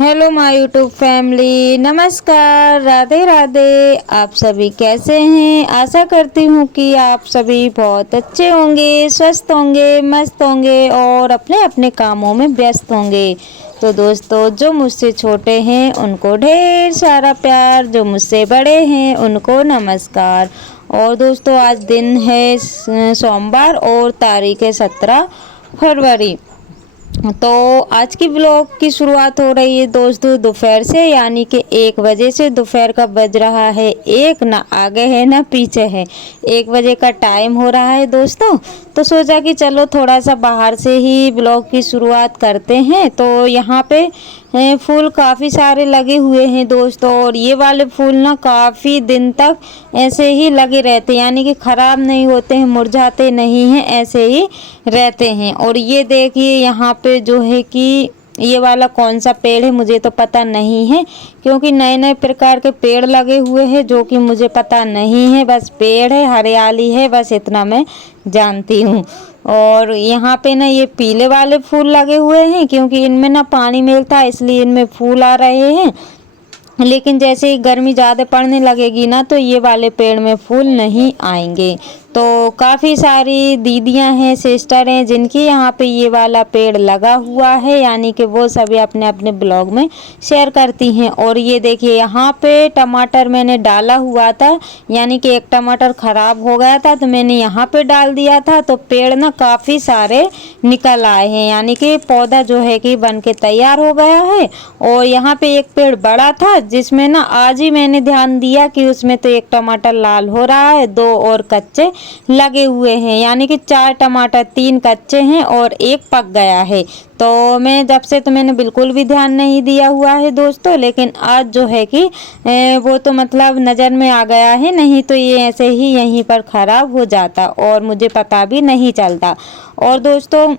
Hello my YouTube family, नमस्कार, राधे राधे। आप सभी कैसे हैं? आशा करती हूँ कि आप सभी बहुत अच्छे होंगे, स्वस्थ होंगे, मस्त होंगे और अपने अपने कामों में व्यस्त होंगे। तो दोस्तों, जो मुझसे छोटे हैं उनको ढेर सारा प्यार, जो मुझसे बड़े हैं उनको नमस्कार। और दोस्तों, आज दिन है सोमवार और तारीख है 17 फरवरी। तो आज की ब्लॉग की शुरुआत हो रही है दोस्तों दोपहर से, यानी कि 1 बजे से। दोपहर का बज रहा है 1, ना आगे है ना पीछे है, 1 बजे का टाइम हो रहा है दोस्तों। तो सोचा कि चलो थोड़ा सा बाहर से ही ब्लॉग की शुरुआत करते हैं। तो यहाँ पे फूल काफ़ी सारे लगे हुए हैं दोस्तों, और ये वाले फूल ना काफ़ी दिन तक ऐसे ही लगे रहते हैं, यानी कि ख़राब नहीं होते हैं, मुरझाते नहीं हैं, ऐसे ही रहते हैं। और ये देखिए यहाँ पे जो है कि ये वाला कौन सा पेड़ है मुझे तो पता नहीं है, क्योंकि नए नए प्रकार के पेड़ लगे हुए हैं जो कि मुझे पता नहीं है। बस पेड़ है, हरियाली है, बस इतना मैं जानती हूँ। और यहाँ पे ना ये पीले वाले फूल लगे हुए हैं, क्योंकि इनमें ना पानी मिलता है इसलिए इनमें फूल आ रहे हैं। लेकिन जैसे ही गर्मी ज़्यादा पड़ने लगेगी ना तो ये वाले पेड़ में फूल नहीं आएंगे। तो काफ़ी सारी दीदियां हैं, सिस्टर हैं, जिनकी यहाँ पे ये वाला पेड़ लगा हुआ है, यानी कि वो सभी अपने अपने ब्लॉग में शेयर करती हैं। और ये देखिए यहाँ पे टमाटर मैंने डाला हुआ था, यानी कि एक टमाटर ख़राब हो गया था तो मैंने यहाँ पे डाल दिया था। तो पेड़ ना काफ़ी सारे निकल आए हैं, यानी कि पौधा जो है कि बन के तैयार हो गया है। और यहाँ पे एक पेड़ बड़ा था जिसमें ना आज ही मैंने ध्यान दिया कि उसमें तो एक टमाटर लाल हो रहा है, 2 और कच्चे लगे हुए हैं, यानी कि 4 टमाटर, 3 कच्चे हैं और 1 पक गया है। तो मैं जब से तो मैंने बिल्कुल भी ध्यान नहीं दिया हुआ है दोस्तों, लेकिन आज जो है कि वो तो मतलब नज़र में आ गया है, नहीं तो ये ऐसे ही यहीं पर ख़राब हो जाता और मुझे पता भी नहीं चलता। और दोस्तों,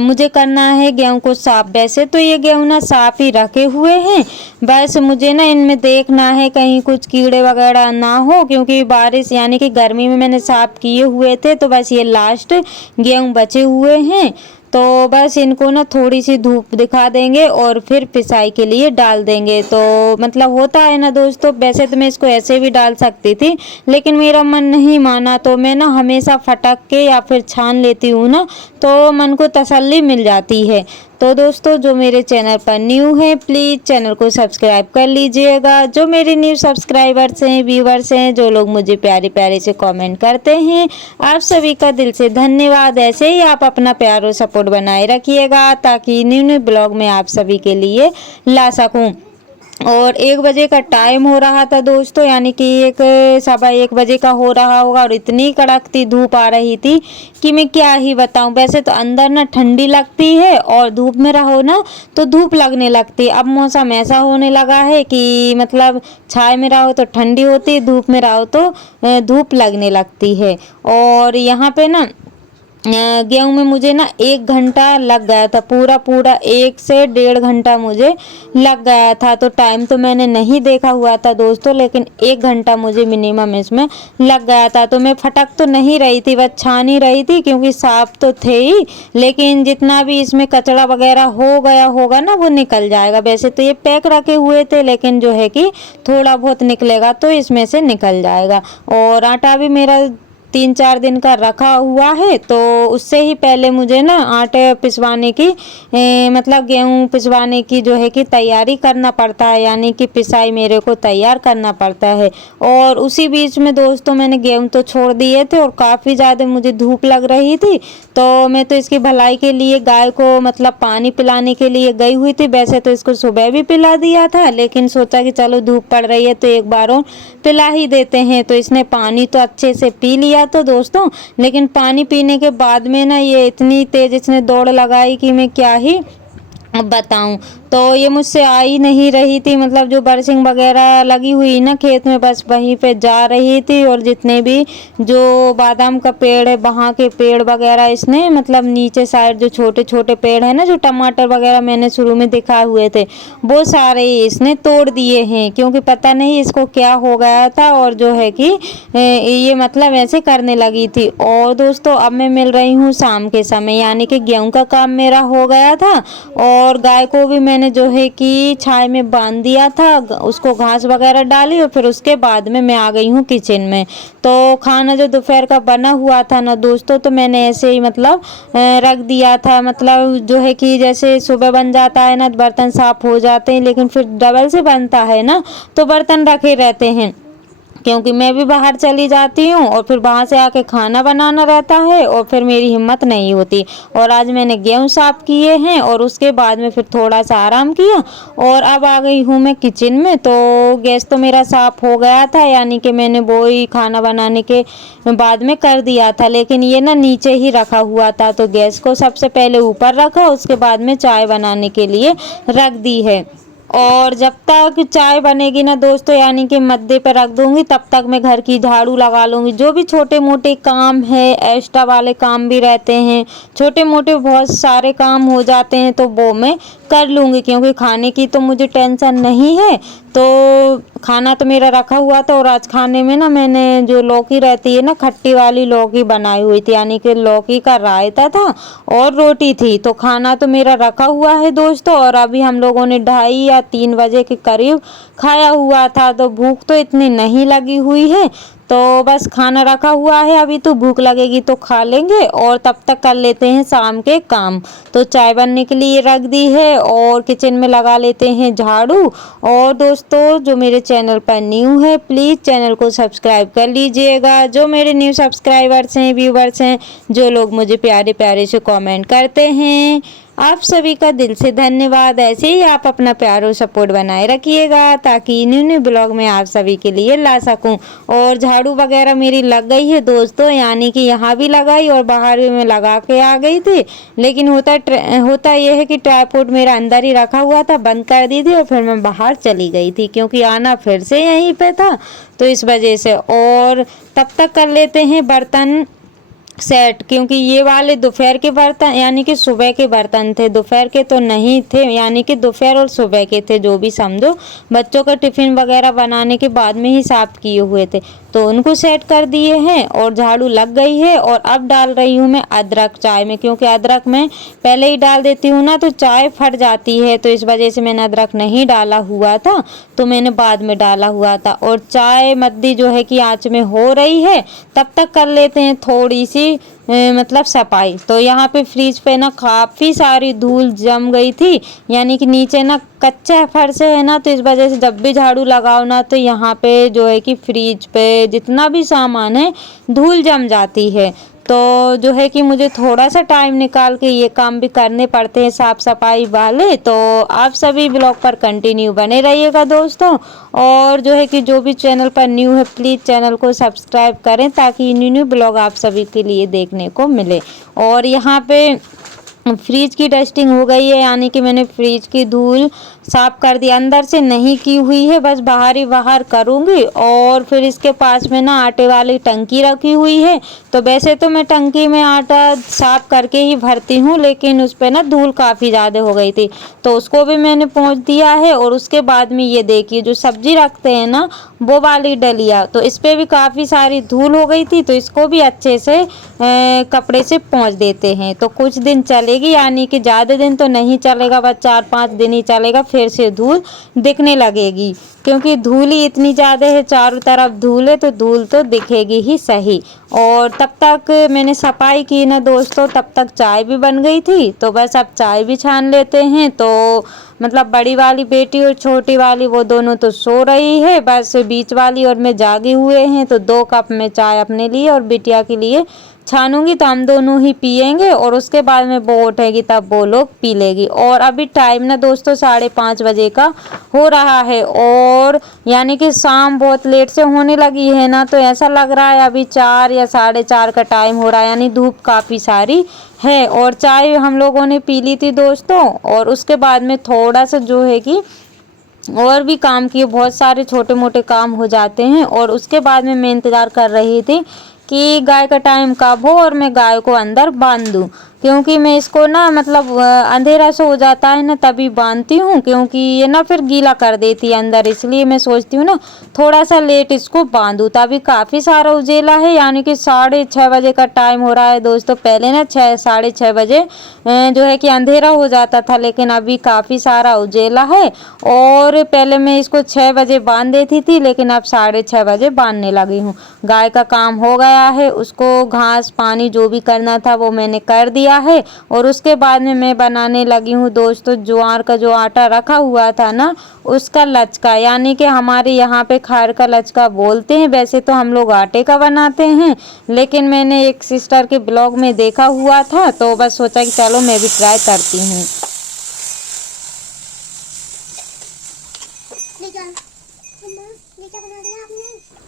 मुझे करना है गेहूं को साफ। वैसे तो ये गेहूं ना साफ ही रखे हुए हैं, बस मुझे ना इनमें देखना है कहीं कुछ कीड़े वगैरह ना हो, क्योंकि बारिश यानी कि गर्मी में मैंने साफ किए हुए थे। तो बस ये लास्ट गेहूं बचे हुए हैं, तो बस इनको ना थोड़ी सी धूप दिखा देंगे और फिर पिसाई के लिए डाल देंगे। तो मतलब होता है ना दोस्तों, वैसे तो मैं इसको ऐसे भी डाल सकती थी, लेकिन मेरा मन नहीं माना, तो मैं ना हमेशा फटक के या फिर छान लेती हूँ ना, तो मन को तसल्ली मिल जाती है। तो दोस्तों, जो मेरे चैनल पर न्यू है प्लीज़ चैनल को सब्सक्राइब कर लीजिएगा। जो मेरे न्यू सब्सक्राइबर्स हैं, व्यूवर्स हैं, जो लोग मुझे प्यारे प्यारे से कमेंट करते हैं, आप सभी का दिल से धन्यवाद। ऐसे ही आप अपना प्यार और सपोर्ट बनाए रखिएगा, ताकि न्यू न्यू ब्लॉग में आप सभी के लिए ला सकूं। और 1 बजे का टाइम हो रहा था दोस्तों, यानी कि 1 सवा 1 बजे का हो रहा होगा, और इतनी कड़कती धूप आ रही थी कि मैं क्या ही बताऊं। वैसे तो अंदर ना ठंडी लगती है और धूप में रहो ना तो धूप लगने लगती है। अब मौसम ऐसा होने लगा है कि मतलब छाए में रहो तो ठंडी होती है, धूप में रहो तो धूप लगने लगती है। और यहाँ पे ना गेहूं में मुझे ना 1 घंटा लग गया था, पूरा पूरा 1 से 1.5 घंटा मुझे लग गया था। तो टाइम तो मैंने नहीं देखा हुआ था दोस्तों, लेकिन 1 घंटा मुझे मिनिमम इसमें लग गया था। तो मैं फटक तो नहीं रही थी, बस छान ही रही थी, क्योंकि साफ तो थे ही, लेकिन जितना भी इसमें कचरा वगैरह हो गया होगा ना वो निकल जाएगा। वैसे तो ये पैक रखे हुए थे, लेकिन जो है कि थोड़ा बहुत निकलेगा तो इसमें से निकल जाएगा। और आटा भी मेरा 3-4 दिन का रखा हुआ है, तो उससे ही पहले मुझे ना आटे पिसवाने की मतलब गेहूं पिसवाने की जो है कि तैयारी करना पड़ता है, यानी कि पिसाई मेरे को तैयार करना पड़ता है। और उसी बीच में दोस्तों मैंने गेहूं तो छोड़ दिए थे, और काफ़ी ज़्यादा मुझे धूप लग रही थी, तो मैं तो इसकी भलाई के लिए गाय को मतलब पानी पिलाने के लिए गई हुई थी। वैसे तो इसको सुबह भी पिला दिया था, लेकिन सोचा कि चलो धूप पड़ रही है तो एक बार और पिला ही देते हैं। तो इसने पानी तो अच्छे से पी लिया तो दोस्तों, लेकिन पानी पीने के बाद में ना ये इतनी तेज इसने दौड़ लगाई कि मैं क्या ही अब बताऊं। तो ये मुझसे आ ही नहीं रही थी, मतलब जो बरसिंग वगैरह लगी हुई ना खेत में, बस वहीं पे जा रही थी। और जितने भी जो बादाम का पेड़ है, वहाँ के पेड़ वगैरह इसने मतलब नीचे साइड जो छोटे छोटे पेड़ है ना, जो टमाटर वगैरह मैंने शुरू में दिखाए हुए थे, वो सारे इसने तोड़ दिए हैं, क्योंकि पता नहीं इसको क्या हो गया था। और जो है कि ये मतलब ऐसे करने लगी थी। और दोस्तों, अब मैं मिल रही हूँ शाम के समय, यानी कि गेहूँ का काम मेरा हो गया था, और और गाय को भी मैंने जो है कि छाया में बांध दिया था, उसको घास वगैरह डाली और फिर उसके बाद में मैं आ गई हूँ किचन में। तो खाना जो दोपहर का बना हुआ था ना दोस्तों, तो मैंने ऐसे ही मतलब रख दिया था। मतलब जो है कि जैसे सुबह बन जाता है ना, बर्तन साफ हो जाते हैं, लेकिन फिर डबल से बनता है ना, तो बर्तन रखे रहते हैं, क्योंकि मैं भी बाहर चली जाती हूँ और फिर वहाँ से आके खाना बनाना रहता है और फिर मेरी हिम्मत नहीं होती। और आज मैंने गेहूँ साफ किए हैं और उसके बाद में फिर थोड़ा सा आराम किया और अब आ गई हूँ मैं किचन में। तो गैस तो मेरा साफ हो गया था, यानी कि मैंने वो ही खाना बनाने के बाद में कर दिया था, लेकिन ये ना नीचे ही रखा हुआ था। तो गैस को सबसे पहले ऊपर रखा, उसके बाद में चाय बनाने के लिए रख दी है। और जब तक चाय बनेगी ना दोस्तों, यानी कि मद्दे पे रख दूंगी, तब तक मैं घर की झाड़ू लगा लूँगी। जो भी छोटे मोटे काम है, एक्स्ट्रा वाले काम भी रहते हैं, छोटे मोटे बहुत सारे काम हो जाते हैं, तो वो मैं कर लूँगी, क्योंकि खाने की तो मुझे टेंशन नहीं है। तो खाना तो मेरा रखा हुआ था और आज खाने में ना मैंने जो लौकी रहती है ना, खट्टी वाली लौकी बनाई हुई थी, यानी कि लौकी का रायता था और रोटी थी। तो खाना तो मेरा रखा हुआ है दोस्तों, और अभी हम लोगों ने 2:30 या 3 बजे के करीब खाया हुआ था, तो भूख तो इतनी नहीं लगी हुई है। तो बस खाना रखा हुआ है, अभी तो भूख लगेगी तो खा लेंगे और तब तक कर लेते हैं शाम के काम। तो चाय बनने के लिए रख दी है और किचन में लगा लेते हैं झाड़ू। और दोस्तों जो मेरे चैनल पर न्यू है, प्लीज़ चैनल को सब्सक्राइब कर लीजिएगा। जो मेरे न्यू सब्सक्राइबर्स हैं, व्यूवर्स हैं, जो लोग मुझे प्यारे प्यारे से कमेंट करते हैं, आप सभी का दिल से धन्यवाद। ऐसे ही आप अपना प्यार और सपोर्ट बनाए रखिएगा, ताकि न्यू न्यू ब्लॉग में आप सभी के लिए ला सकूं। और झाड़ू वगैरह मेरी लग गई है दोस्तों, यानी कि यहाँ भी लगाई और बाहर भी मैं लगा के आ गई थी। लेकिन होता यह है कि ट्राइपॉड मेरा अंदर ही रखा हुआ था, बंद कर दी थी और फिर मैं बाहर चली गई थी, क्योंकि आना फिर से यहीं पे था, तो इस वजह से। और तब तक कर लेते हैं बर्तन सेट, क्योंकि ये वाले दोपहर के बर्तन, यानी कि सुबह के बर्तन थे, दोपहर के तो नहीं थे, यानी कि दोपहर और सुबह के थे, जो भी समझो। बच्चों का टिफ़िन वगैरह बनाने के बाद में ही साफ़ किए हुए थे, तो उनको सेट कर दिए हैं और झाड़ू लग गई है। और अब डाल रही हूँ मैं अदरक चाय में, क्योंकि अदरक मैं पहले ही डाल देती हूँ ना तो चाय फट जाती है, तो इस वजह से मैंने अदरक नहीं डाला हुआ था, तो मैंने बाद में डाला हुआ था। और चाय मद्दी जो है कि आँच में हो रही है, तब तक कर लेते हैं थोड़ी सी मतलब सफाई। तो यहाँ पे फ्रिज पे ना काफ़ी सारी धूल जम गई थी, यानी कि नीचे ना कच्चा फर्श है ना, तो इस वजह से जब भी झाड़ू लगाओ ना, तो यहाँ पे जो है कि फ्रिज पे जितना भी सामान है धूल जम जाती है। तो जो है कि मुझे थोड़ा सा टाइम निकाल के ये काम भी करने पड़ते हैं, साफ़ सफाई वाले। तो आप सभी ब्लॉग पर कंटिन्यू बने रहिएगा दोस्तों। और जो है कि जो भी चैनल पर न्यू है, प्लीज़ चैनल को सब्सक्राइब करें, ताकि न्यू न्यू ब्लॉग आप सभी के लिए देखने को मिले। और यहाँ पे फ्रिज की डस्टिंग हो गई है, यानी कि मैंने फ्रिज की धूल साफ कर दी, अंदर से नहीं की हुई है, बस बाहर ही बाहर करूँगी। और फिर इसके पास में ना आटे वाली टंकी रखी हुई है, तो वैसे तो मैं टंकी में आटा साफ करके ही भरती हूँ, लेकिन उस पर ना धूल काफ़ी ज़्यादा हो गई थी, तो उसको भी मैंने पोंछ दिया है। और उसके बाद में ये देखिए, जो सब्जी रखते हैं ना वो वाली डलिया, तो इस पर भी काफ़ी सारी धूल हो गई थी, तो इसको भी अच्छे से कपड़े से पोंछ देते हैं, तो कुछ दिन चलेगी, यानी कि ज़्यादा दिन तो नहीं चलेगा, बस 4-5 दिन ही चलेगा, फिर से धूल दिखने लगेगी, क्योंकि धूल ही इतनी ज़्यादा है, चारों तरफ धूल है, तो धूल तो दिखेगी ही सही। और तब तक मैंने सफाई की ना दोस्तों, तब तक चाय भी बन गई थी, तो बस अब चाय भी छान लेते हैं। तो मतलब बड़ी वाली बेटी और छोटी वाली वो दोनों तो सो रही है, बस बीच वाली और मैं जागे हुए हैं। तो 2 कप में चाय अपने लिए और बिटिया के लिए छानूंगी, तो हम दोनों ही पियेंगे, और उसके बाद में वो उठेगी तब वो लोग पी लेगी। और अभी टाइम ना दोस्तों 5:30 बजे का हो रहा है, और यानी कि शाम बहुत लेट से होने लगी है ना, तो ऐसा लग रहा है अभी 4 या 4:30 का टाइम हो रहा है, यानी धूप काफ़ी सारी है। और चाय हम लोगों ने पी ली थी दोस्तों, और उसके बाद में थोड़ा सा जो है कि और भी काम किए, बहुत सारे छोटे मोटे काम हो जाते हैं। और उसके बाद में मैं इंतज़ार कर रही थी कि गाय का टाइम कब हो और मैं गाय को अंदर बांध दूँ। क्योंकि मैं इसको ना मतलब अंधेरा सा हो जाता है ना तभी बांधती हूँ, क्योंकि ये ना फिर गीला कर देती है अंदर, इसलिए मैं सोचती हूँ ना थोड़ा सा लेट इसको बांधूँ। तभी काफ़ी सारा उजेला है, यानी कि 6:30 बजे का टाइम हो रहा है दोस्तों। पहले ना 6 साढ़े 6 बजे जो है कि अंधेरा हो जाता था, लेकिन अभी काफ़ी सारा उजेला है। और पहले मैं इसको 6 बजे बांध देती थी, लेकिन अब 6:30 बजे बांधने लगी हूँ। गाय का काम हो गया है, उसको घास पानी जो भी करना था वो मैंने कर दिया है। और उसके बाद में मैं बनाने लगी हूँ दोस्तों ज्वार का जो आटा रखा हुआ था ना उसका लचका, यानी कि हमारे यहाँ पे खार का लचका बोलते हैं। वैसे तो हम लोग आटे का बनाते हैं, लेकिन मैंने एक सिस्टर के ब्लॉग में देखा हुआ था तो बस सोचा कि चलो मैं भी ट्राई करती हूँ।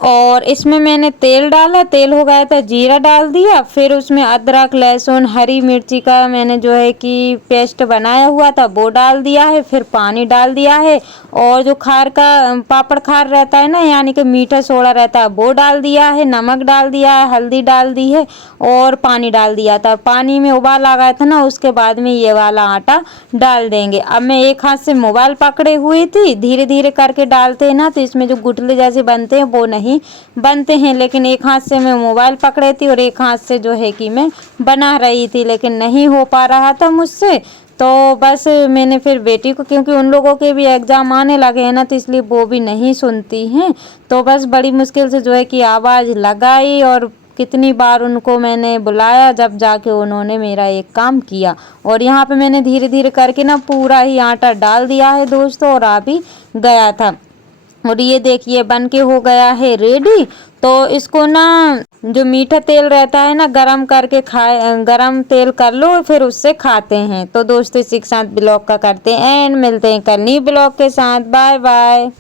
और इसमें मैंने तेल डाला, तेल हो गया था, जीरा डाल दिया, फिर उसमें अदरक लहसुन हरी मिर्ची का मैंने जो है कि पेस्ट बनाया हुआ था वो डाल दिया है, फिर पानी डाल दिया है। और जो खार का पापड़ खार रहता है ना, यानी कि मीठा सोडा रहता है वो डाल दिया है, नमक डाल दिया है, हल्दी डाल दी है और पानी डाल दिया था। पानी में उबाल आ गया था ना, उसके बाद में ये वाला आटा डाल देंगे। अब मैं एक हाथ से मोबाइल पकड़े हुई थी, धीरे धीरे करके डालते हैं ना तो इसमें जो गुठले जैसे बनते हैं वो नहीं बनते हैं, लेकिन एक हाथ से मैं मोबाइल पकड़े थी और एक हाथ से जो है कि मैं बना रही थी, लेकिन नहीं हो पा रहा था मुझसे। तो बस मैंने फिर बेटी को, क्योंकि उन लोगों के भी एग्ज़ाम आने लगे हैं ना तो इसलिए वो भी नहीं सुनती हैं, तो बस बड़ी मुश्किल से जो है कि आवाज़ लगाई और कितनी बार उनको मैंने बुलाया, जब जाके उन्होंने मेरा एक काम किया। और यहाँ पे मैंने धीरे धीरे करके ना पूरा ही आटा डाल दिया है दोस्तों और आ भी गया था। और ये देखिए बन के हो गया है रेडी। तो इसको ना जो मीठा तेल रहता है ना गरम करके खाए, गरम तेल कर लो फिर उससे खाते हैं। तो दोस्तों इसी के साथ ब्लॉग का करते हैं एंड मिलते हैं कल नई ब्लॉग के साथ। Bye bye.